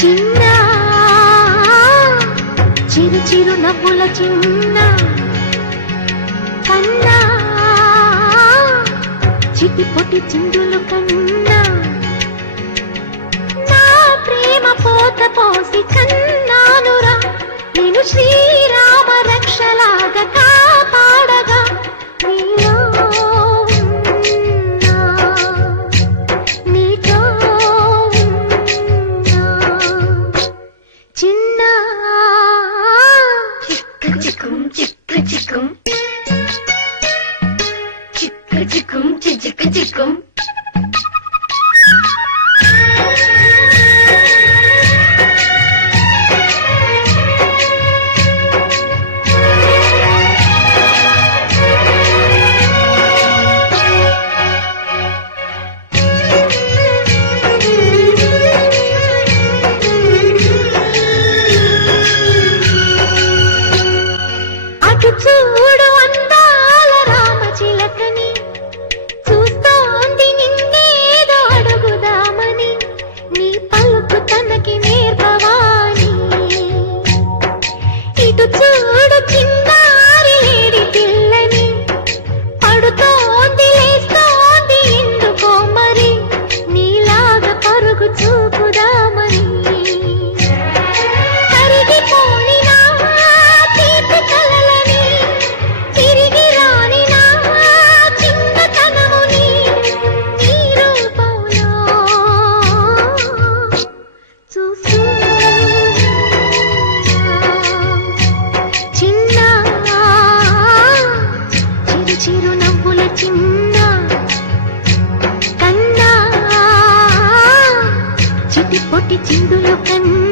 చిన్న చిరు చిరు నవ్వుల చిన్న కన్నా చిటి పొటి చిందులు కన్నా నా ప్రేమ పోత పోసి కన్నానురా నేను శ్రీరామ రక్షలాగా కాపాడగా నీలో ఉన్నా, నీతో ఉన్నా. చిన్న చిక్క చిక్కుం చిక్క చిక్కుం చిక్క చిక్కుం చిక్క చిక్కుం చూడు అందాల రామచిలకని చూస్తోంది నిన్నేదో అడుగుదామని నీ పలుకు తనకి నేర్పవాని ఇటు చూడు చిన్నారి లేడి పిల్లని పడుతోంది లేస్తోంది ఎందుకో మరి నీలాగా పరుగు చూపుదామని కరిగిపోని నా తీపి కలలని తిరిగి రాని నా చిన్నతనముని నీ రూపంలో చూస్తున్నా. చిన్న చిరు చిరు నవ్వుల చిన్న కన్నా చిటి పొటి చిందులు కన్నా